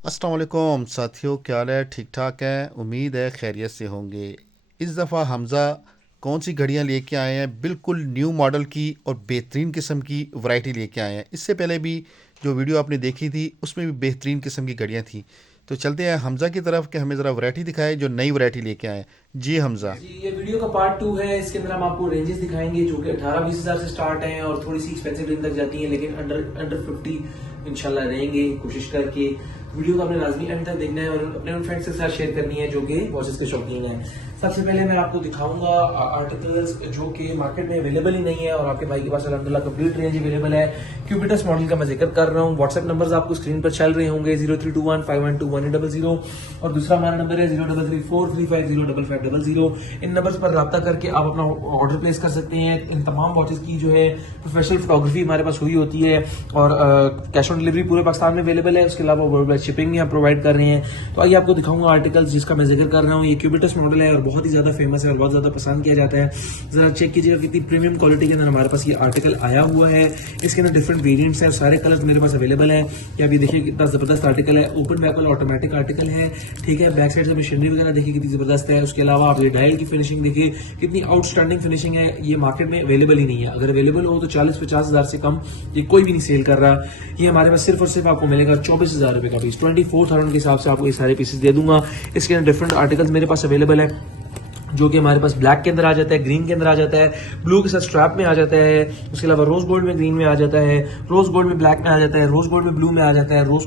अस्सलाम वालेकुम साथियों, क्या हाल है? ठीक ठाक है, उम्मीद है खैरियत से होंगे। इस दफ़ा हमज़ा कौन सी घड़ियां लेके आए हैं? बिल्कुल न्यू मॉडल की और बेहतरीन किस्म की वैरायटी लेके आए हैं। इससे पहले भी जो वीडियो आपने देखी थी उसमें भी बेहतरीन किस्म की घड़ियां थी। तो चलते हैं हमज़ा की तरफ कि हमें ज़रा वैरायटी दिखाए, जो नई वैरायटी लेके आए हैं। जी हमज़ा। जी, ये वीडियो का पार्ट 2 है। इसके अंदर हम आपको रेंजेस दिखाएंगे जो कि 18-20 हजार से स्टार्ट हैं और थोड़ी सी एक्सपेंसिव रेंज तक जाती हैं, लेकिन अंडर अंडर 50 इंशाल्लाह रहेंगे। कोशिश करके वीडियो को आपने लाजमी एंड तक देखना है और अपने उन फ्रेंड्स के साथ शेयर करनी है जो कि वॉचेस के शौकीन हैं। सबसे पहले मैं आपको दिखाऊंगा आर्टिकल्स जो कि मार्केट में अवेलेबल ही नहीं है और आपके भाई के पास अल्हम्दुलिल्लाह कंप्लीट रेंज अवेलेबल है। क्यूबिटस मॉडल का मैं जिक्र कर रहा हूँ। व्हाट्सएप नंबर आपको स्क्रीन पर चल रहे होंगे 0321512100 और दूसरा हमारा नंबर है 0334350550। इन नंबर्स पर रब्ता करके आप अपना ऑर्डर प्लेस कर सकते हैं। इन तमाम वॉचेस की जो है प्रोफेशनल फोटोग्राफी हमारे पास हुई होती है और कैश ऑन डिलीवरी पूरे पाकिस्तान में अवेलेबल है। उसके अलावा वर्ल्ड वाइड शिपिंग भी हम प्रोवाइड कर रहे हैं। तो आइए आपको दिखाऊंगा आर्टिकल्स जिसका मैं जिक्र कर रहा हूँ। ये क्यूबिटस मॉडल है और बहुत ही ज्यादा फेमस है और बहुत ज्यादा पसंद किया जाता है। जरा चेक कीजिएगा कितनी प्रीमियम क्वालिटी के अंदर हमारे पास ये आर्टिकल आया हुआ है। इसके अंदर डिफरेंट वेरिएंट्स है, सारे कलर्स मेरे पास अवेलेबल है। ये अभी देखिए कितना जबरदस्त आर्टिकल है। ओपन बैक वाला ऑटोमेटिक आर्टिकल है, ठीक है। बैक साइड से मशीनरी वगैरह देखिए कितनी जबरदस्त है। उसके अलावा आप ये डायल की फिनिशिंग देखिए कितनी आउटस्टैंडिंग फिनिशिंग है। ये मार्केट में अवेलेबल ही नहीं है। अगर अवेलेबल हो तो 40-50 हजार से कम ये कोई भी नहीं सेल कर रहा। ये हमारे पास सिर्फ और सिर्फ आपको मिलेगा 24,000 रुपए का पीस। 24,000 के हिसाब से आपको ये सारे पीसेस दे दूंगा। इसके अंदर डिफरेंट आर्टिकल्स मेरे पास अवेलेबल है जो कि हमारे पास ब्लैक के अंदर आ जाता है, ग्रीन के अंदर आ जाता है, ब्लू के साथ स्ट्रैप में आ जाता है। उसके अलावा रोज गोल्ड में ग्रीन में आ जाता है, रोज गोल्ड में ब्लैक में आ जाता है, रोज गोल्ड में ब्लू में आ जाता है, रोज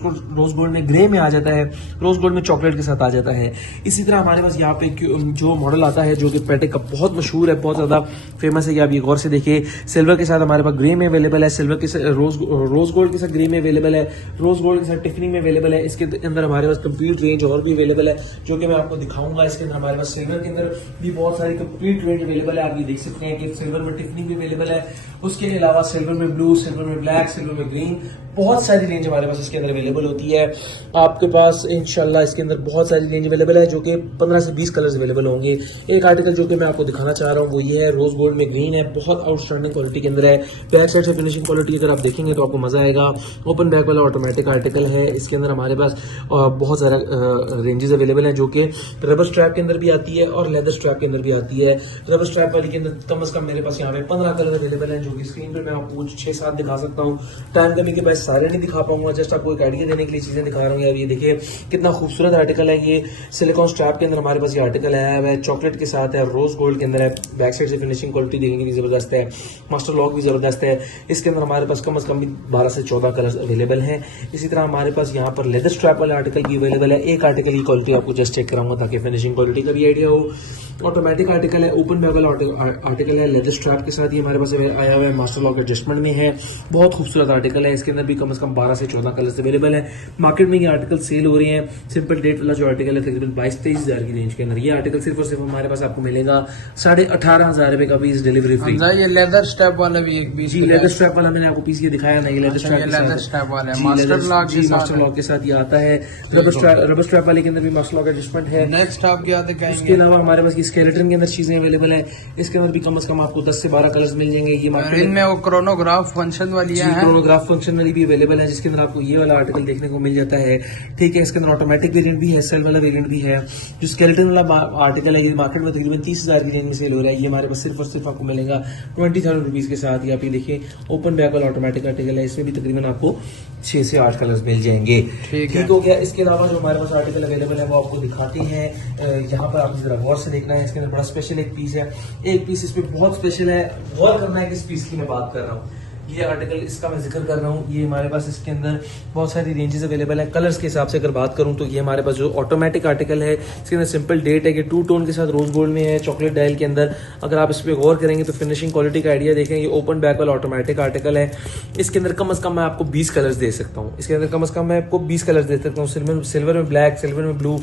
गोल्ड में ग्रे में आ जाता है, रोज गोल्ड में चॉकलेट के साथ आ जाता है। इसी तरह हमारे पास यहाँ पे जो मॉडल आता है जो कि पेटेक का बहुत मशहूर है, बहुत ज्यादा फेमस है। आप ये गौर से देखिए, सिल्वर के साथ हमारे पास ग्रे में अवेलेबल है, सिल्वर के साथ रोज गोल्ड के साथ ग्रे में अवेलेबल है, रोज गोल्ड के साथ टिफनी में अवेलेबल है। इसके अंदर हमारे पास कंप्लीट रेंज और भी अवेलेबल है जो कि मैं आपको दिखाऊंगा। इसके अंदर हमारे पास सिल्वर के अंदर भी बहुत सारी कंप्लीट रेंज अवेलेबल है। आप ये देख सकते हैं कि सिल्वर में टिफनी भी अवेलेबल है। उसके अलावा सिल्वर में ब्लू, सिल्वर में ब्लैक, सिल्वर में ग्रीन, बहुत सारी रेंज हमारे पास इसके अंदर अवेलेबल होती है। आपके पास इंशाल्लाह इसके अंदर बहुत सारी रेंज अवेलेबल है जो कि 15 से 20 कलर्स अवेलेबल होंगे। एक आर्टिकल जो कि मैं आपको दिखाना चाह रहा हूँ वो ये है, रोज गोल्ड में ग्रीन है, बहुत आउटस्टैंडिंग क्वालिटी के अंदर है। बैक साइड से फिनिशिंग क्वालिटी अगर आप देखेंगे तो आपको मजा आएगा। ओपन बैक वाला ऑटोमेटिक आर्टिकल है। इसके अंदर हमारे पास बहुत सारा रेंजेस अवेलेबल है जो कि रबर स्ट्रैप के अंदर भी आती है और लेदर स्ट्रैप के अंदर भी आती है। रबर स्ट्रैप वाली के अंदर कम से कम मेरे पास यहाँ पे 15 कलर अवेलेबल हैं जो कि स्क्रीन पे मैं आपको 6-7 दिखा सकता हूँ। टाइम कमी के बाद सारे नहीं दिखा पाऊंगा, जस्ट आपको एक आइडिया देने के लिए चीजें दिखा रहा हूँ। अब ये देखिए कितना खूबसूरत आर्टिकल है। ये सिलिकॉन स्ट्रैप के अंदर हमारे पास ये आर्टिकल आया हुआ है, चॉकलेट के साथ है, रोज गोल्ड के अंदर है। बैक साइड से फिनिशिंग क्वालिटी देखने की जबरदस्त है, मास्टर लॉक भी जबरदस्त है। इसके अंदर हमारे पास कम से कम 12 से 14 कलर अवेलेबल हैं। इसी तरह हमारे पास यहाँ पर लेदर स्ट्रैप वाले आर्टिकल भी अवेलेबल है। एक आर्टिकल की क्वालिटी आपको जस्ट चेक कराऊंगा ताकि फिनिशिंग क्वालिटी का भी आइडिया हो। ऑटोमेटिक आर्टिकल है, ओपन बैक वाला आर्टिकल है, लेदर स्ट्रैप के साथ ये हमारे पास आया हुआ है, मास्टर लॉक एडजस्टमेंट में है। बहुत खूबसूरत आर्टिकल है। इसके अंदर भी कम से कम 12 से 14 कलर्स अवेलेबल है। मार्केट में ये आर्टिकल सेल हो रहे हैं। सिंपल डेट वाला जो आर्टिकल है तकरीबन 22-23 हजार की रेंज के अंदर ये आर्टिकल सिर्फ और सिर्फ हमारे पास आपको मिलेगा 18,500 रुपए का पीस, डिलीवरी फ्री। ये लेदर स्टेप वाला भी एक पीस जी लेदर स्ट्रैप वाला मैंने आपको पीस ये दिखाया ना, ये लेदर स्टेप वाला है, मास्टर लॉक के साथ ये आता है। रबर स्ट्रैप वाले के अंदर भी मास्टर लॉक एडजस्टमेंट है। नेक्स्ट आप क्या दिखाएंगे? इसके अलावा हमारे पास स्केलेटन के अंदर चीजें अवेलेबल है। इसके अंदर भी कम से कम आपको 10 से 12 कलर्स मिल जाएंगे। ये मार्केट में वो क्रोनोग्राफ फंक्शन वाली है, क्रोनोग्राफ फंक्शन वाली भी अवेलेबल है जिसके अंदर आपको ये वाला आर्टिकल देखने को मिल जाता है, ठीक है। इसके अंदर ऑटोमेटिक वेरिएंट भी है, सेल वाला वेरिएंट भी है। जो स्केलेटन वाला आर्टिकल है ये मार्केट में तकरीबन 30,000 की रेंज में सेल हो रहा है। ये हमारे पास सिर्फ और सिर्फ आपको मिलेगा 20,000 रुपीज के साथ। ये आप ये देखिए ओपन बैक वाला ऑटोमेटिक आर्टिकल है, इसमें भी तकरीबन आपको 6 से 8 कलर्स मिल जाएंगे। ठीक हो गया। इसके अलावा जो हमारे पास आर्टिकल अवेलेबल है वो आपको दिखाते हैं। यहाँ पर आपको जरा गौर से देखना है। इसके अंदर बड़ा स्पेशल एक पीस है, एक पीस इसमें बहुत स्पेशल है, गौर करना है किस पीस की मैं बात कर रहा हूँ। ये आर्टिकल इसका मैं जिक्र कर रहा हूँ। ये हमारे पास इसके अंदर बहुत सारी रेंजेस अवेलेबल है। कलर्स के हिसाब से अगर बात करूँ तो ये हमारे पास जो ऑटोमेटिक आर्टिकल है इसके अंदर सिंपल डेट है कि 2 टोन के साथ रोज गोल्ड में है, चॉकलेट डायल के अंदर। अगर आप इस पर गौर करेंगे तो फिनिशिंग क्वालिटी का आइडिया देखें। ये ओपन बैक वाला ऑटोमेटिक आर्टिकल है। इसके अंदर कम से कम मैं आपको 20 कलर्स दे सकता हूँ। इसके अंदर कम से कम मैं आपको 20 कलर्स दे सकता हूँ। सिल्वर में ब्लैक, सिल्वर में ब्लू,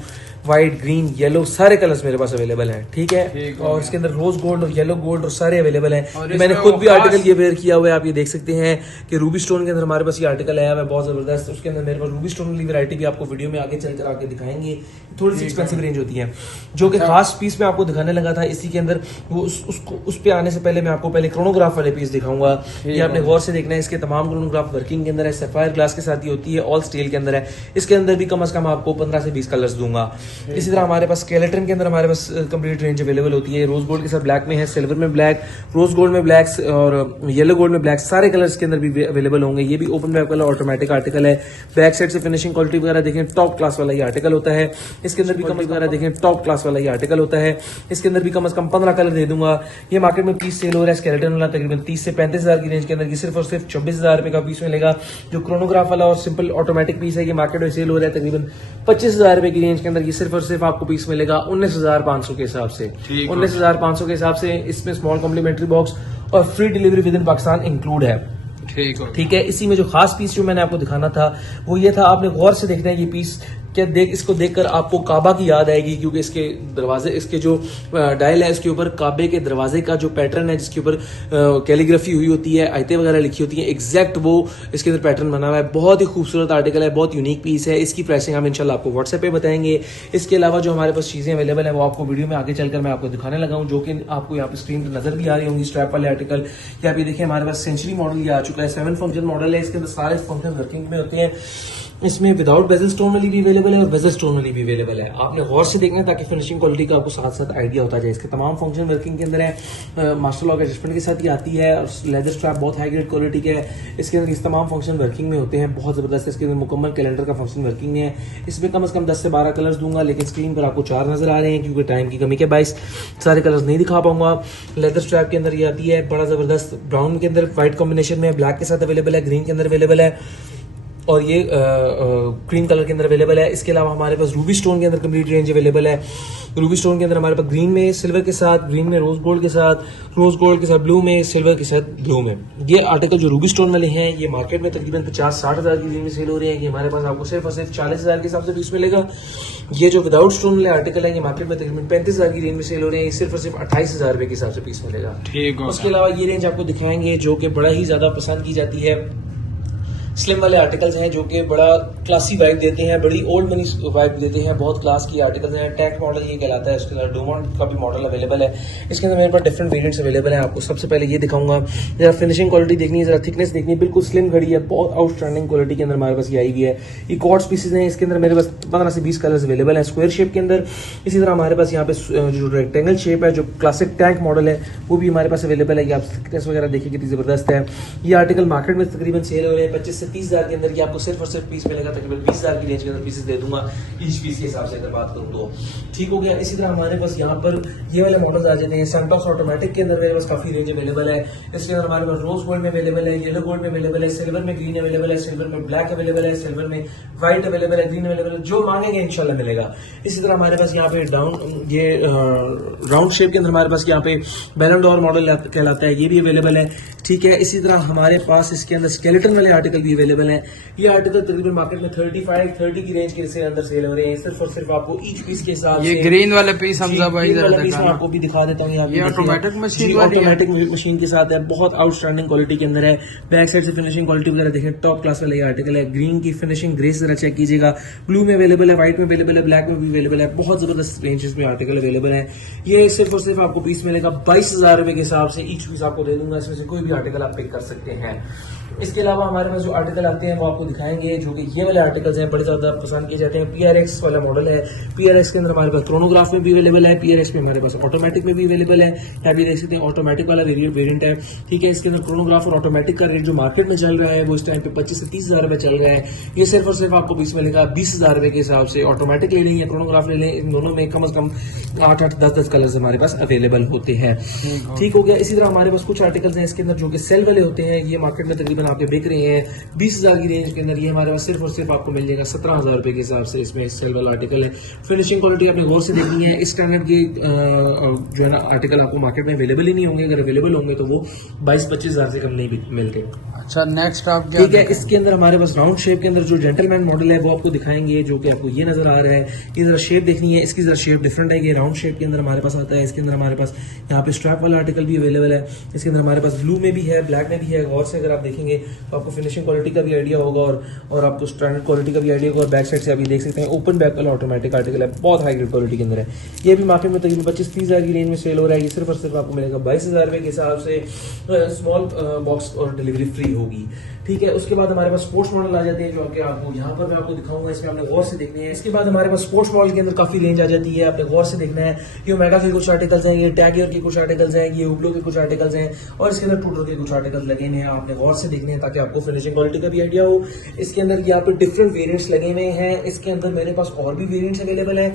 व्हाइट, ग्रीन, येलो सारे कलर्स मेरे पास अवेलेबल हैं। ठीक है, और इसके अंदर रोज गोल्ड और येलो गोल्ड और सारे अवेलेबल हैं। मैंने खुद भी आर्टिकल ये वेयर किया हुआ है, आप ये देख सकते हैं कि रूबी स्टोन के अंदर हमारे पास ये आर्टिकल आया हुआ है बहुत जबरदस्त। उसके अंदर मेरे पास रूबी स्टोन वाली वैरायटी भी आपको वीडियो में आगे चलकर आके दिखाएंगे, थोड़ी सी एक्सपेंसिव रेंज होती है। जो कि खास पीस में आपको दिखाने लगा था इसी के अंदर, वो उस पे आने से पहले मैं आपको पहले क्रोनोग्राफ वाले पीस दिखाऊंगा। ये आपने गौर से देखना है, इसके तमाम क्रोनोग्राफ वर्किंग के अंदर है, सैफायर ग्लास के साथ ही होती है, ऑल स्टील के अंदर है। इसके अंदर भी कम से कम आपको 15 से 20 कलर्स दूंगा। इसी तरह हमारे पास स्केलेटन के अंदर हमारे पास कंप्लीट रेंज अवेलेबल होती है। रोज गोल्ड के साथ ब्लैक में है, सिल्वर में ब्लैक, रोज गोल्ड में ब्लैक और येलो गोल्ड में ब्लैक, सारे कलर्स के अंदर भी अवेलेबल होंगे। ये भी ओपन बैक वाला ऑटोमेटिक आर्टिकल है। बैक साइड से फिनिशिंग क्वालिटी वगैरह देखें, टॉप क्लास वाला ये आर्टिकल होता है। इसके अंदर भी कम वगैरह देखें, टॉप क्लास वाला ये आर्टिकल होता है। इसके अंदर भी कम से कम 15 कलर दे दूंगा। ये मार्केट में पीस सेल हो रहा है स्केलेटन वाला तकरीबन 30 से 35 हजार की रेंज के अंदर, की सिर्फ और सिर्फ 26,000 रुपए का पीस मिलेगा। जो क्रोनोग्राफ वाला और सिंपल ऑटोमेटिक पीस है, ये मार्केट में सेल हो रहा है तकरीबन 25,000 रुपए की रेंज के अंदर, ये सिर्फ और सिर्फ आपको पीस मिलेगा 19,500 के हिसाब से। 19,500 के हिसाब से इसमें स्मॉल कॉम्प्लीमेंट्री बॉक्स और free delivery with in Pakistan include है। ठीक है, इसी में जो खास पीस जो मैंने आपको दिखाना था वो ये था, आपने गौर से देखना है ये पीस, क्या इसको देखकर आपको काबा की याद आएगी, क्योंकि इसके दरवाजे, इसके जो डायल है इसके ऊपर काबे के दरवाजे का जो पैटर्न है जिसके ऊपर कैलीग्राफी हुई होती है, आयतें वगैरह लिखी होती हैं, एग्जैक्ट वो इसके अंदर पैटर्न बना हुआ है। बहुत ही खूबसूरत आर्टिकल है, बहुत यूनिक पीस है। इसकी प्राइसिंग हम इंशाल्लाह आपको व्हाट्सएप पे बताएंगे। इसके अलावा जो हमारे पास चीजें अवेलेबल है वो आपको वीडियो में आगे चलकर मैं आपको दिखाने लगा हूं, जो कि आपको यहाँ पे स्क्रीन पर नजर भी आ रही होंगी। स्ट्रैप वाले आर्टिकल या आप ये देखिए, हमारे पास सेंचुरी मॉडल ये आ चुका है, 7 फंक्शन मॉडल है। इसके अंदर सारे फंक्शन वर्किंग में होते हैं। इसमें विदाउट बेजल स्टोन वाली भी अवेलेबल है और बेजल स्टोन वाली भी अवेलेबल है। आपने गौर से देखना है ताकि फिनिशिंग क्वालिटी का आपको साथ साथ आइडिया होता जाए। इसके तमाम फंक्शन वर्किंग के अंदर है, मास्टर लॉक एडजस्टमेंट के साथ ही आती है और लेदर स्ट्रैप बहुत हाई ग्रेड क्वालिटी के है। इसके अंदर इस तमाम फंक्शन वर्किंग में होते हैं, बहुत जबरदस्त। इसके अंदर मुकम्मल कैलेंडर का फंक्शन वर्किंग में है। इसमें कम से कम 10 से 12 कलर्स दूंगा, लेकिन स्क्रीन पर आपको 4 नजर आ रहे हैं क्योंकि टाइम की कमी के बाइस सारे कलर्स नहीं दिखा पाऊंगा। लेदर स्ट्रैप के अंदर ये आती है, बड़ा जबरदस्त ब्राउन के अंदर व्हाइट कॉम्बिनेशन में, ब्लैक के साथ अवेलेबल है, ग्रीन के अंदर अवेलेबल है और ये क्रीम कलर के अंदर अवेलेबल है। इसके अलावा हमारे पास रूबी स्टोन के अंदर कंप्लीट रेंज अवेलेबल है। रूबी स्टोन के अंदर हमारे पास ग्रीन में, सिल्वर के साथ, ग्रीन में रोज गोल्ड के साथ, रोज गोल्ड के साथ ब्लू में, सिल्वर के साथ ब्लू में। ये आर्टिकल जो रूबी स्टोन वाले हैं ये मार्केट में तकरीबन 50-60 हजार की रेंज में सेल हो रहे हैं। ये हमारे पास आपको सिर्फ और सिर्फ 40,000 के हिसाब से पीस मिलेगा। ये जो विदाउट स्टोन वाले आर्टिकल है ये मार्केट में तकरीबन 35,000 की रेंज में सेल हो रहे हैं। सिर्फ और सिर्फ 28,000 रुपए के हिसाब से पीस मिलेगा। उसके अलावा ये रेंज आपको दिखाएंगे जो कि बड़ा ही ज्यादा पसंद की जाती है। स्लिम वाले आर्टिकल्स हैं जो कि बड़ा क्लासी वाइब देते हैं, बड़ी ओल्ड मनी वाइब देते हैं, बहुत क्लास की आर्टिकल्स हैं। टैंक मॉडल ये कहलाता है। इसके अंदर डोमोंट का भी मॉडल अवेलेबल है। इसके अंदर मेरे पास डिफरेंट वेरिएंट्स अवेलेबल हैं। आपको सबसे पहले ये दिखाऊंगा, जरा फिनिशिंग क्वालिटी देखनी है, जरा थिकनेस देखनी है, बिल्कुल स्लिम घड़ी है, बहुत आउटस्टैंडिंग क्वालिटी के अंदर हमारे पास ये आई हुई है। ये कॉर्ड्स पीसेज हैं, इसके अंदर मेरे पास 15 से 20 कलर्स अवेलेबल है स्क्वायर शेप के अंदर। इसी तरह हमारे पास यहाँ पे जो रेक्टेंगल शेप है, जो क्लासिक टैंक मॉडल है, वो भी हमारे पास अवेलेबल है। ये आप थिकनेस वगैरह देखिए कितनी जबरदस्त है। ये आर्टिकल मार्केट में तकरीबन सेल हो रहे हैं 25 से 30 हजार के अंदर। आपको सिर्फ और सिर्फ पीस मिलेगा तकरीबन 20,000 की रेंज के अंदर पीसेस दे दूंगा ईच पीस के हिसाब से अगर बात करूं तो। ठीक हो गया। इसी तरह हमारे पास यहाँ पर ये वाले मॉडल्स आ जाते हैं। सैंटॉस ऑटोमेटिक के अंदर मेरे पास काफी रेंज अवेलेबल है। इसके अंदर हमारे पास रोज गोल्ड में अवेलेबल है, येलो गोल्ड में अवेलेबल है, सिल्वर में ग्रीन अवेलेबल है, सिल्वर में ब्लैक अवेलेबल है, सिल्वर में व्हाइट अवेलेबल है, ग्रीन अवेलेबल है, जो मांगेंगे इंशाल्लाह मिलेगा। इसी तरह हमारे पास यहाँ पे राउंड शेप के अंदर हमारे पास यहाँ पे बैलन डोर मॉडल कहलाता है, ये भी अवेलेबल है। ठीक है, इसी तरह हमारे पास इसके अंदर स्केलेटन वाले आर्टिकल भी अवेलेबल है। ये आर्टिकल तकरीबन मार्केट में 35-30 की रेंज के अंदर सेल हो रहे हैं। सिर्फ और सिर्फ आपको ईच पीस के हिसाब से। ये ग्रीन वाले पीस हमजा भाई जरा दिखाना, आपको भी दिखा देता हूँ। ये ऑटोमेटिक मशीन, ऑटोमेटिक मशीन के साथ है, बहुत आउटस्टैंडिंग क्वालिटी के अंदर है। बैक साइड से फिनिशिंग क्वालिटी वगैरह देखें, टॉप क्लास वाला ये आर्टिकल है। ग्रीन की फिनिशिंग ग्रेस जरा चेक कीजिएगा। ब्लू में अवेलेबल है, व्हाइट में अवेलेबल है, ब्लैक में भी अवेलेबल है। बहुत जबरदस्त रेंजेस में आर्टिकल अवेलेबल है। ये सिर्फ और सिर्फ आपको पीस मिलेगा 22,000 रुपए के हिसाब से ईच पीस आपको दे दूंगा। इसमें से कोई भी आर्टिकल आप पिक कर सकते हैं। इसके अलावा हमारे पास जो आर्टिकल आते हैं वो आपको दिखाएंगे, जो कि ये वाले आर्टिकल्स हैं, बड़े ज्यादा पसंद किए जाते हैं। PRX वाला मॉडल है। PRX के अंदर हमारे पास क्रोनोग्राफ में भी अवेलेबल है, PRX में हमारे पास ऑटोमेटिक में भी अवेलेबल है। यहाँ भी देख सकते हैं ऑटोमेटिक वाला वेरिएंट है। ठीक है, इसके अंदर क्रोनोग्राफ और ऑटोमेटिक का रेट जो मार्केट में चल रहा है वो इस टाइम पे 25 से 30,000 रुपए चल रहा है। ये सिर्फ और सिर्फ आपको पीस मिलेगा 20,000 रुपए के हिसाब से। ऑटोमेटिक ले लें या क्रोनोग्राफ ले लें, इन दोनों में कम से कम 8-8, 10-10 कलर्स हमारे पास अवेलेबल होते हैं। ठीक हो गया। इसी तरह हमारे पास कुछ आर्टिकल्स हैं इसके अंदर जो कि सेल वाले होते हैं। ये मार्केट में तकरीबन तकरीबन आपके बिक रहे हैं 20,000 की रेंज के अंदर। ये हमारे पास सिर्फ और सिर्फ आपको मिल जाएगा 17,000 रुपए के हिसाब से। इसमें सेल वाला आर्टिकल है, फिनिशिंग क्वालिटी आपने गौर से देखनी है। इस स्टैंडर्ड की जो है ना आर्टिकल आपको मार्केट में अवेलेबल ही नहीं होंगे, अगर अवेलेबल होंगे तो वो 22-25,000 से कम नहीं मिलते। अच्छा, नेक्स्ट आप क्या ठीक है, इसके अंदर हमारे पास राउंड शेप के अंदर जो जेंटलमैन मॉडल है वो आपको दिखाएंगे, जो कि आपको ये नजर आ रहा है। ये जरा शेप देखनी है, इसकी जरा शेप डिफरेंट है। ये राउंड शेप के अंदर हमारे पास आता है। इसके अंदर हमारे पास यहाँ पे स्ट्रैप वाला आर्टिकल भी अवेलेबल है। इसके अंदर हमारे पास ब्लू में भी है, ब्लैक में भी है। गौर से अगर आप देखेंगे तो आपको फिनिशिंग क्वालिटी का भी आइडिया होगा और आपको स्टैंडर्ड क्वालिटी का भी आइडिया होगा। और बैक साइड से अभी देख सकते हैं ओपन बैक वाला ऑटोमेटिक आर्टिकल है, बहुत हाई ग्रेड क्वालिटी के अंदर है। ये भी मार्केट में तकरीबन 25-30,000 की रेंज में सेल हो रहा है। ये सिर्फ और सिर्फ आपको मिलेगा 22,000 रुपए के हिसाब से। स्मॉल बॉक्स और डिलीवरी फ्री होगी। ठीक है, उसके बाद हमारे पास स्पोर्ट्स मॉडल आ जाते हैं, जो कि आपको यहाँ पर मैं आपको दिखाऊंगा। इसमें आपने गौर से देखने हैं। इसके बाद हमारे पास स्पोर्ट्स मॉडल के अंदर काफी रेंज आ जाती है, आपने गौर से देखना है। ये ओमेगा के कुछ आर्टिकल्स हैं, ये टैगियर के कुछ आर्टिकल्स हैं, ये उब्लो के कुछ आर्टिकल्स हैं और इसके अंदर टूटर के कुछ आर्टिकल्स लगे हुए हैं। आपने गौर से देखने हैं ताकि आपको फिनिशिंग क्वालिटी का भी आइडिया हो। इसके अंदर यहाँ पे डिफरेंट वेरियंट्स लगे हुए हैं। इसके अंदर मेरे पास और भी वेरियंट्स अवेलेबल है,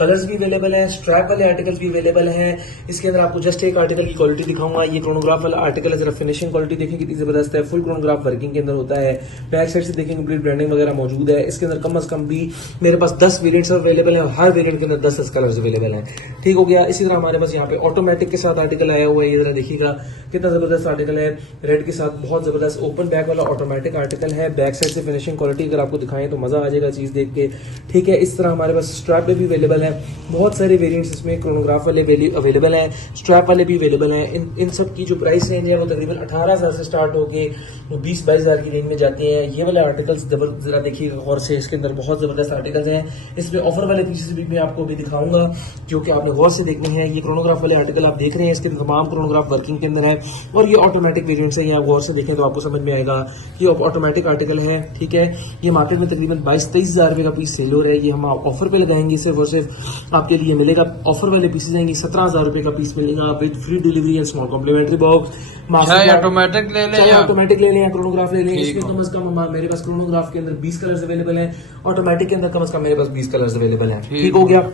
कलर्स भी अवेलेबल है, स्ट्रैप वाले आर्टिकल्स भी अवेलेबल हैं। इसके अंदर आपको जस्ट एक आर्टिकल की क्वालिटी दिखाऊंगा। ये क्रोनोग्राफ वाला आर्टिकल है, जरा फिनिशिंग क्वालिटी देखिए कितनी जबरदस्त है। फुल क्रोनोग्राफ वर्किंग के अंदर होता है। बैक साइड से देखेंगे कंप्लीट ब्रांडिंग वगैरह मौजूद है। इसके अंदर कम से कम भी मेरे पास 10 वेरिएंट्स अवेलेबल है और हर वेरिएंट के अंदर 10 कलर्स अवेलेबल हैं। ठीक हो गया। इसी तरह हमारे पास यहाँ पे ऑटोमेटिक के साथ आर्टिकल आया हुआ है। ये जरा देखिएगा कितना जबरदस्त आर्टिकल है, रेड के साथ बहुत जबरदस्त ओपन बैक वाला ऑटोमेटिक आर्टिकल है। बैक साइड से फिनिशिंग क्वालिटी अगर आपको दिखाएं तो मजा आ जाएगा चीज देख के। ठीक है, इस तरह हमारे पास स्ट्रैप भी अवेलेबल है, बहुत सारे वेरिएंट्स इसमें क्रोनोग्राफ वाले अवेलेबल हैं, स्ट्रैप वाले भी अवेलेबल हैं। इन सब की जो प्राइस रेंज है वो तकरीबन 18,000 से स्टार्ट होके 20-22,000 की रेंज में जाते हैं। ये वाले आर्टिकल्स जरा देखिएगा गौर से, इसके अंदर बहुत जबरदस्त आर्टिकल्स हैं। इसमें ऑफर वाले पीसेस भी मैं आपको अभी दिखाऊंगा, जो कि आपने गौर से देखने हैं। ये क्रोनोग्राफ वाले आर्टिकल आप देख रहे हैं, इसके तमाम क्रोनोग्राफ वर्किंग के अंदर है और ये ऑटोमेटिक वेरिएंट्स है। ये आप गौर से देखें तो आपको समझ में आएगा ये ऑटोमेटिक आर्टिकल है। ठीक है, ये मार्केट में तकरीबन 22-23,000 रुपए का पीस सेल हो रहा है। ये हम ऑफर पे लगाएंगे, सिर्फ और सिर्फ आपके लिए मिलेगा। ऑफर वाले पीसेस आएंगे 17,000 रुपए का पीस मिलेगा with free delivery and small complimentary box. Automatic ले लें, ऑटोमेटिक ले लें, क्रोनोग्राफ ले लें। इसमें कम से कम मेरे पास क्रोनोग्राफ के अंदर 20 कलर्स अवेलेबल हैं, ऑटोमेटिक के अंदर कम से कम मेरे पास 20 कलर्स अवेलेबल हैं। ठीक हो गया।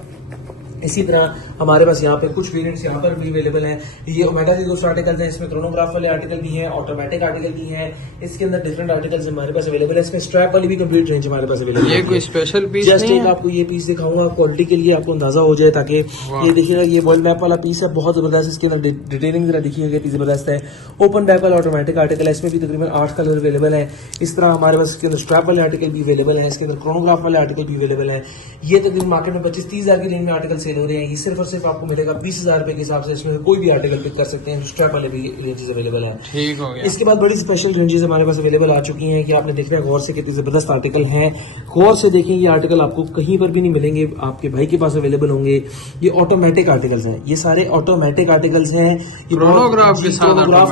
इसी तरह हमारे पास यहाँ पे कुछ वेरिएंट्स यहाँ पर भी अवेलेबल हैं। ये ओमेगा के कुछ आर्टिकल्स हैं, इसमें क्रोनोग्राफ वाले आर्टिकल भी हैं, ऑटोमेटिक आर्टिकल भी हैं। इसके अंदर डिफरेंट आर्टिकल्स हमारे पास अवेलेबल है। इसमें स्ट्रैप वाली भी कंप्लीट रेंज हमारे पास अवेलेबल है। ये कोई स्पेशल पीस जस्ट नहीं एक है? आपको ये पीस दिखाऊंगा क्वालिटी के लिए, आपको अंदाजा हो जाए, ताकि ये देखिएगा ये वर्ल्ड मैप वाला पीस है, बहुत जबरदस्त। इसके अंदर डिटेलिंग जरा देखिएगा कितनी जबरदस्त है। ओपन बैक वाला ऑटोमेटिक आर्टिकल है, इसमें भी तकरीबन 8 कलर अवेलेबल है। इस तरह हमारे पास इसके अंदर स्ट्रैप वाले आर्टिकल भी अवेलेबल है, इसके अंदर क्रोनोग्राफ वाले आर्टिकल भी अवेलेबल है। ये तकरीबन मार्केट में 25-30,000 की रेंज में आर्टिकल सेल हो रहे हैं। ये सिर्फ और सिर्फ आपको मिलेगा 20,000 रुपए के हिसाब से। इसमें कोई भी आर्टिकल पिक कर सकते हैं, स्ट्रैप वाले भी रेंजेस अवेलेबल है। ठीक हो गया। इसके बाद बड़ी स्पेशल रेंजेस हमारे पास अवेलेबल आ चुकी हैं कि आपने देखना है गौर से कितनी जबरदस्त आर्टिकल हैं। गौर से देखें, ये आर्टिकल आपको कहीं पर भी नहीं मिलेंगे, आपके भाई के पास अवेलेबल होंगे। ये ऑटोमेटिक आर्टिकल्स हैं, ये सारे ऑटोमेटिक आर्टिकल्स हैं। ये क्रोनोग्राफ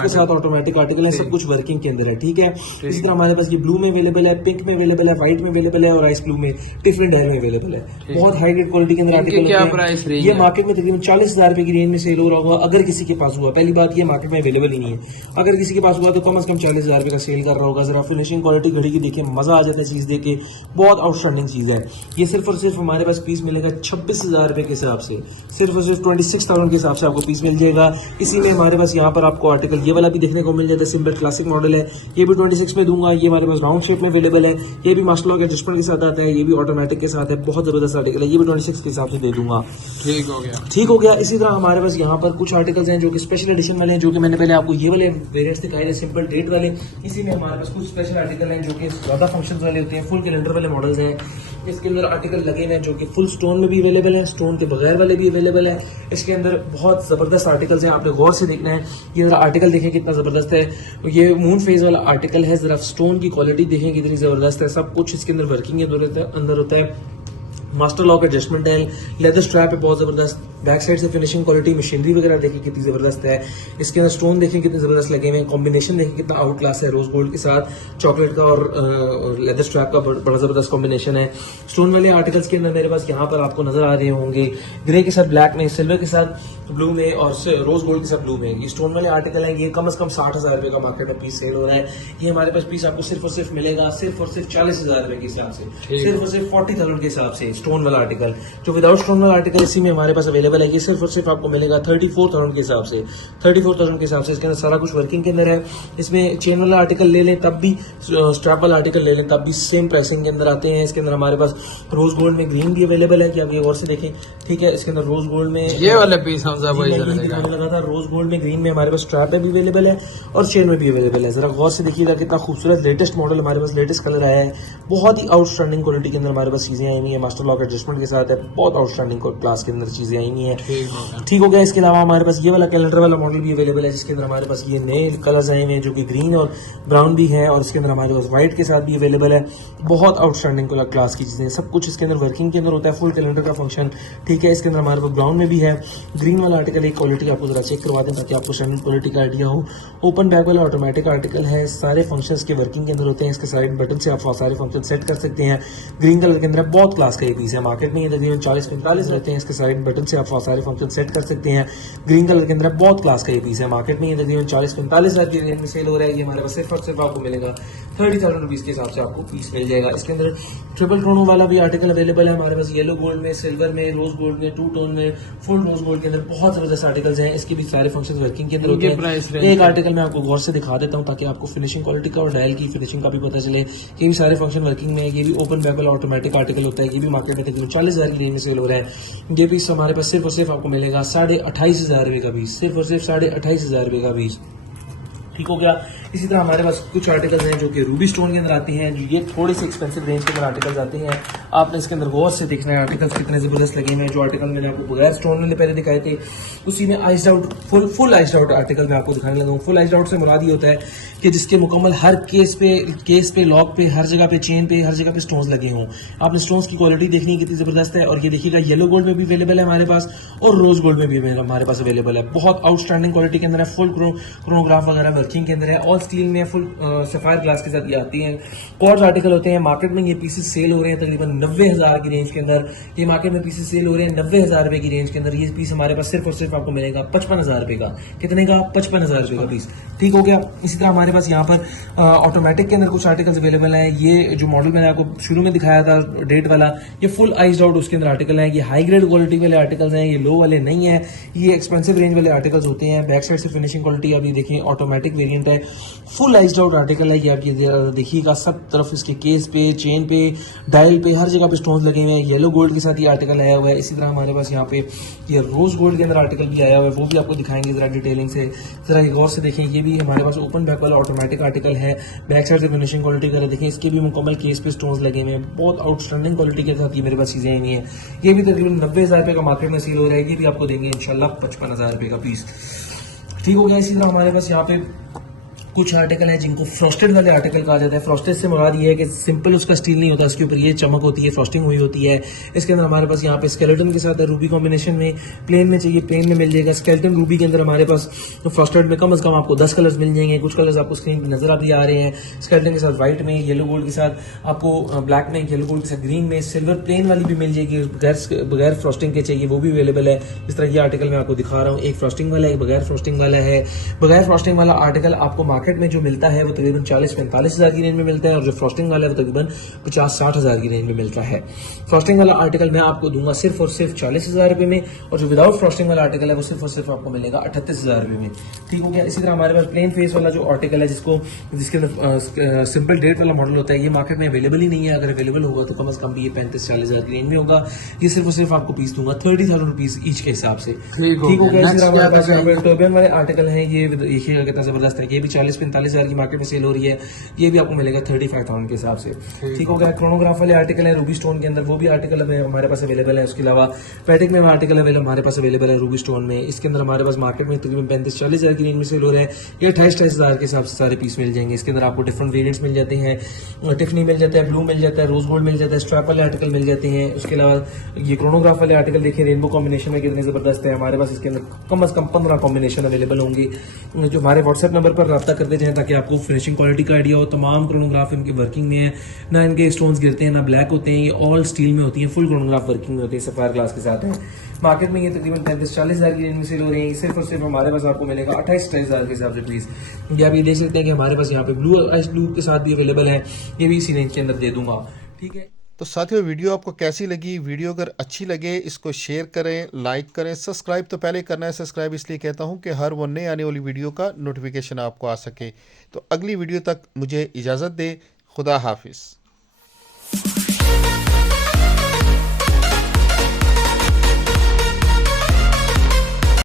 के साथ ऑटोमेटिक आर्टिकल है, सब कुछ वर्किंग के अंदर है। ठीक है, इसी तरह हमारे पास ये ब्लू में अवेलेबल है, पिंक में अवेलेबल है, व्हाइट में अवेलेबल है और आइस ब्लू में डिफरेंट डायर में अवेलेबल है। बहुत हाई ग्रेड क्वालिटी के अंदर आर्टिकल क्या प्राइस रेंज ये है? मार्केट में तकरीबन 40,000 रुपए की रेंज में सेल हो रहा होगा अगर किसी के पास हुआ। पहली बात ये मार्केट में अवेलेबल ही नहीं है, अगर किसी के पास हुआ तो कम से कम 40,000 रुपए का सेल कर रहा होगा। जरा फिनिशिंग क्वालिटी घड़ी की देखिए, मजा आ जाता है चीज देख के, बहुत आउटस्टैंडिंग चीज है। ये सिर्फ और सिर्फ हमारे पास पीस मिलेगा 26,000 रुपए के हिसाब से, सिर्फ और सिर्फ 26,000 के हिसाब से आपको पीस मिल जाएगा। इसी में हमारे पास यहाँ पर आपको आर्टिकल ये वाला भी देखने को मिल जाता है, सिंपल क्लासिक मॉडल है, ये भी 26 में दूंगा। ये हमारे पास राउंड शेप में अवेलेबल है, ये भी मास्टर लॉक एडजस्टमेंट के साथ आता है, ये भी ऑटोमेटिक के साथ है, बहुत जबरदस्त आर्टिकल है। ये भी 26 के हिसाब से दे दूंगा। ठीक हो गया। ठीक हो गया। इसी तरह हमारे पास यहाँ पर कुछ आर्टिकल्स हैं जो कि स्पेशल एडिशन वाले हैं, जो कि मैंने पहले आपको ये वाले वेरिएंट्स दिखाए थे, सिंपल डेट वाले। इसी में हमारे पास कुछ स्पेशल आर्टिकल हैं जो कि ज्यादा फंक्शंस वाले होते हैं, फुल कैलेंडर वाले मॉडल्स हैं। इसके अंदर आर्टिकल लगे हुए हैं जो कि फुल स्टोन में भी अवेलेबल है, स्टोन के बगैर वाले भी अवेलेबल है। इसके अंदर बहुत जबरदस्त आर्टिकल्स हैं, आपने गौर से देखना है। ये जरा आर्टिकल देखें कितना जबरदस्त है, ये मून फेज वाला आर्टिकल है। जरा स्टोन की क्वालिटी देखें कितनी जबरदस्त है, सब कुछ इसके अंदर वर्किंग अंदर होता है। मास्टर लॉक एडजस्टमेंट है, लेदर स्ट्रैप है, बहुत जबरदस्त। बैक साइड से फिनिशिंग क्वालिटी, मशीनरी वगैरह देखिए कितनी जबरदस्त है। इसके अंदर स्टोन देखें कितने जबरदस्त लगे हुए हैं, कॉम्बिनेशन देखें कितना आउट क्लास है। रोज गोल्ड के साथ चॉकलेट का और लेदर स्ट्रैप का बड़ा जबरदस्त कॉम्बिनेशन है। स्टोन वाले आर्टिकल्स के अंदर मेरे पास यहाँ पर आपको नजर आ रहे होंगे ग्रे के साथ ब्लैक में, सिल्वर के साथ ब्लू में और रोज गोल्ड के साथ ब्लू में। ये स्टोन वाले आर्टिकल है, ये कम से कम 60,000 रुपए का मार्केट में पीस सेल हो रहा है। ये हमारे पास पीस आपको सिर्फ और सिर्फ मिलेगा सिर्फ और सिर्फ 40,000 रुपए के हिसाब से, सिर्फ और सिर्फ 40,000 के हिसाब से। स्टोन वाला आर्टिकल, जो विदाउट स्टोन वाला आर्टिकल इसी में हमारे पास अवेलेबल अवेलेबल है, ये सिर्फ और सिर्फ आपको मिलेगा 34,000 के हिसाब से। 34,000 के हिसाब से इसके अंदर सारा कुछ वर्किंग के अंदर है। इसमें चेन वाला आर्टिकल ले लें तब भी, स्ट्रैप वाला आर्टिकल ले लें तब भी सेम प्राइसिंग के अंदर आते हैं। इसके अंदर हमारे पास रोज गोल्ड में ग्रीन भी अवेलेबल है, कि आप ये और से देखें, ठीक है। इसके अंदर रोज गोल्ड में ये वाला पीस हमजा भाई जरा दिखाने लगा था, रोज गोल्ड में ग्रीन में हमारे पास स्ट्रैप में भी अवेलेबल है और चेन में भी अवेलेबल है। जरा गौर से देखिएगा कितना खूबसूरत लेटेस्ट मॉडल हमारे पास, लेटेस्ट कलर आया है, बहुत ही आउटस्टैंडिंग क्वालिटी के अंदर हमारे पास चीजें आई हुई है, मास्टर लॉक एडजस्टमेंट के साथ है, बहुत आउटस्टैंडिंग क्लास के अंदर चीजें आई हुई है। ठीक हो गया। इसके अलावा हमारे पास ये वाला कैलेंडर वाला मॉडल भी अवेलेबल है, जिसके अंदर हमारे पास ये नए कलर्स आए हुए हैं जो कि ग्रीन और ब्राउन भी है, और इसके अंदर हमारे पास व्हाइट के साथ भी अवेलेबल है। बहुत आउटस्टैंडिंग क्लास की चीजें, सब कुछ इसके अंदर वर्किंग के अंदर होता है, फुल कैलेंडर का फंक्शन, ठीक है। इसके अंदर हमारे पास ब्राउन में भी है। ग्रीन वाला आर्टिकल एक क्वालिटी आपको जरा चेक करवा दें ताकि आपको स्टैंडर्ड क्वालिटी का आइडिया हो। ओपन बैक वाला ऑटोमेटिक आर्टिकल है, सारे फंक्शंस के वर्किंग के अंदर होते हैं। इसके साइड बटन से आप सारे फंक्शन सेट कर सकते हैं। ग्रीन कलर के अंदर बहुत क्लास का ये पीस है, मार्केट में ये तकरीबन 40-45 रहते हैं। इसके साइड बटन से आप सारे फंक्शन सेट कर सकते हैं। ग्रीन कलर के अंदर बहुत क्लास का ये पीस है, मार्केट में ये तकरीबन 40-45 हज़ार की रेंज में सेल हो रहा है। ये हमारे पास सिर्फ और सिर्फ आपको मिलेगा 30,000 रुपीज के हिसाब से आपको पीस मिल जाएगा। इसके अंदर ट्रिपल टोन वाला भी आर्टिकल अवेलेबल है हमारे पास, येलो गोल्ड में, सिल्वर में, रोज गोल्ड में, टू टोन में, फुल रोज गोल्ड के अंदर बहुत जबरदस्त आर्टिकल्स हैं। इसके भी सारे फंक्शन वर्किंग के अंदर होते हैं। एक आर्टिकल मैं आपको गौर से दिखा देता हूँ ताकि आपको फिनिशिंग क्वालिटी का और डायल की फिनिशिंग का भी पता चले। ये भी सारे फंक्शन वर्किंग में है। ये भी ओपन बैक वाला ऑटोमेटिक आर्टिकल होता है, ये भी मार्केट में तकरीबन 40,000 की रेंज में सेल हो रहा है। ये पीस हमारे पास सिर्फ और सिर्फ आपको मिलेगा 28,500 रुपये का पीस, सिर्फ और सिर्फ 28,500 रुपये का पीस। ठीक हो गया। इसी तरह हमारे पास कुछ आर्टिकल्स हैं जो कि रूबी स्टोन के अंदर आते हैं, जो ये थोड़े से एक्सपेंसिव रेंज के अंदर आर्टिकल्स आते हैं। आपने इसके अंदर गौर से देखना है आर्टिकल्स कितने जबरदस्त लगे हैं। जो आर्टिकल मैंने आपको बगैर स्टोन में पहले दिखाए थे, उसी में iced out, full iced out article मैं आपको दिखाने लगा हूँ। फुल आइस्ड आउट से मुराद ये होता है कि जिसके मुकम्मल हर केस पे, लॉक पे, हर जगह पे, चेन पे, हर जगह पे स्टोन्स लगे हों। आपने स्टोन्स की क्वालिटी देखनी कितनी जबरदस्त है। और ये देखिएगा येलो गोल्ड में भी अवेलेबल है हमारे पास, और रोज गोल्ड में भी हमारे पास अवेलेबल है। बहुत आउटस्टैंडिंग क्वालिटी के अंदर है, फुल क्रोनोग्राफ वगैरह वर्किंग के अंदर है, ऑल स्टील में, फुल सफायर ग्लास के साथ ये आती हैं। कॉर्ड्स आर्टिकल होते हैं। मार्केट में ये पीसेस सेल हो रहे हैं तकरीबन 90,000 की रेंज के अंदर। ये मार्केट में पीसेस सेल हो रहे हैं 90,000 रुपए की रेंज के अंदर। ये पीस हमारे पास सिर्फ और सिर्फ आपको मिलेगा 55,000 रुपए का। कितने का? 55,000 रुपए का पीस। ठीक हो गया। इसी तरह हमारे पास यहाँ पर ऑटोमेटिक के अंदर कुछ आर्टिकल्स अवेलेबल हैं। ये जो मॉडल मैंने आपको शुरू में दिखाया था डेट वाला, ये फुल आइस्ड आउट उसके अंदर आर्टिकल है। ये हाई ग्रेड क्वालिटी वाले आर्टिकल्स हैं, ये लो वाले नहीं है। ये एक्सपेंसिव रेंज वाले आर्टिकल्स होते हैं। बैक साइड से फिनिशिंग क्वालिटी आप ये देखें, ऑटोमेटिक वेरिएंट है, फुल आइस्ड आउट आर्टिकल है। ये आप ये देखिएगा, सब तरफ इसके केस पे, चेन पे, डायल पे, हर जगह पे स्टोन्स लगे हुए हैं। येलो गोल्ड के साथ ये आर्टिकल आया हुआ है। इसी तरह हमारे पास यहाँ पे ये रोज गोल्ड के अंदर आर्टिकल भी आया हुआ है, वो भी आपको दिखाएंगे जरा डिटेलिंग से। जरा गौर से देखें, ये भी हमारे पास ओपन बैक वाला ऑटोमेटिक आर्टिकल है। बैक साइड से फिनिशिंग क्वालिटी कर देखें, इसके भी मुकम्मल केस पे स्टोन्स लगे हुए हैं। बहुत आउटस्टैंडिंग क्वालिटी के साथ ये मेरे पास चीजें आई हुई हैं। ये भी तकरीबन 90,000 रुपये का मार्केट में सेल हो रहा है। ये भी आपको देंगे इंशाल्लाह 55,000 रुपये का पीस। ठीक हो गया। इसी तरह हमारे पास यहाँ पे कुछ आर्टिकल है जिनको फ्रॉस्टेड वाले आर्टिकल कहा जाता है। फ्रॉस्टेड से मुराद ये है कि सिंपल उसका स्टील नहीं होता, इसके ऊपर ये चमक होती है, फ्रॉस्टिंग हुई होती है। इसके अंदर हमारे पास यहाँ पे स्केलेटन के साथ है, रूबी कॉम्बिनेशन में, प्लेन में चाहिए प्लेन में मिल जाएगा। स्केलेटन रूबी के अंदर हमारे पास फ्रॉस्टेड में कम से कम आपको 10 कलर्स मिल जाएंगे। कुछ कलर्स आपको स्क्रीन पर नजर भी आ रहे हैं। स्केलेटन के साथ व्हाइट में, येलो गोल्ड के साथ आपको ब्लैक में, येलो गोल्ड के साथ ग्रीन में, सिल्वर प्लेन वाली भी मिल जाएगी। बगैर फ्रॉस्टिंग के चाहिए वो भी अवेलेबल है। इस तरह ये आर्टिकल मैं आपको दिखा रहा हूँ, एक फ्रॉस्टिंग वाला है, एक बगैर फ्रॉस्टिंग वाला है। बगैर फ्रॉस्टिंग वाला आर्टिकल आपको मार्केट में जो मिलता है वो तकरीबन 40-45 हज़ार की रेंज में मिलता है, और जो फ्रॉस्टिंग वाला है वो तकरीबन 50-60 हज़ार की रेंज में मिलता है। फ्रॉस्टिंग वाला आर्टिकल मैं आपको दूंगा सिर्फ और सिर्फ 40,000 रुपये में, और जो विदाउट फ्रॉस्टिंग वाला आर्टिकल है वो सिर्फ और सिर्फ आपको मिलेगा 38,000 रुपये में। ठीक हो गया। इसी तरह हमारे पास प्लेन फेस वाला जो आर्टिकल है, जिसके अंदर सिंपल डेट वाला मॉडल होता है, ये मार्केट में अवेलेबल ही नहीं है। अगर अवेलेबल होगा तो कम से कम भी ये 35-40 हज़ार की रेंज में होगा। ये सिर्फ और सिर्फ आपको पीस दूंगा 30,000 रुपीज ईच के हिसाब से। ठीक हो गया। इसी तरह हमारे पास टर्बियन वाले आर्टिकल हैं, ये देखिएगा कितना जबरदस्त है। ये भी 40-45 हज़ार की मार्केट में सेल हो रही है। ये भी आपको मिलेगा 35,000 के हिसाब से। ठीक हो गया। क्रोनोग्राफ वाले आर्टिकल है रूबी स्टोन के अंदर, वो भी आर्टिकल हमारे पास अवेलेबल है। उसके अलावा पैटिक में आर्टिकल हमारे पास अवेलेबल है रूबी स्टोन में। इसके अंदर हमारे पास मार्केट में तकरीबन 35-40 हज़ार की रेंज में सेल हो रहे हैं। ये 28-28 हज़ार के हिसाब से सारे पीस मिल जाएंगे। इसके अंदर आपको डिफरेंट वेरिएंट्स मिल जाते हैं, टिफनी मिल जाता है, ब्लू मिल जाता है, रोज गोल्ड मिल जाता है, स्ट्रैप वाले आर्टिकल मिल जाते हैं। उसके अलावा ये क्रोनोग्राफ वाले आर्टिकल देखिए, रेनबो कॉम्बिनेशन में कितने जबरदस्त है। हमारे पास इसके अंदर कम से कम 15 कॉम्बिनेशन अवेलेबल होंगे। जो हमारे व्हाट्सएप नंबर पर रब्ता करते जाएं ताकि आपको फिनिशिंग क्वालिटी का आइडिया हो। तमाम क्रोनोग्राफ इनकी वर्किंग में है, ना इनके स्टोन्स गिरते हैं, ना ब्लैक होते हैं। ये ऑल स्टील में होती है, फुल क्रोनोग्राफ वर्किंग में होती है, सफायर ग्लास के साथ है। मार्केट में ये तकरीबन 35-40 हज़ार की रेंज में सेल हो रही है। सिर्फ और सिर्फ हमारे पास आपको मिलेगा 28-28 हज़ार के हिसाब से पीस। ये आप ये देख सकते हैं कि हमारे पास यहाँ पे ब्लू आइस ब्लू के साथ भी अवेलेबल है। ये भी इसी रेंज के अंदर दे दूंगा। ठीक है। तो साथियों, वीडियो आपको कैसी लगी? वीडियो अगर अच्छी लगे इसको शेयर करें, लाइक करें, सब्सक्राइब तो पहले करना है। सब्सक्राइब इसलिए कहता हूं कि हर वो नए आने वाली वीडियो का नोटिफिकेशन आपको आ सके। तो अगली वीडियो तक मुझे इजाज़त दे। खुदा हाफिज़।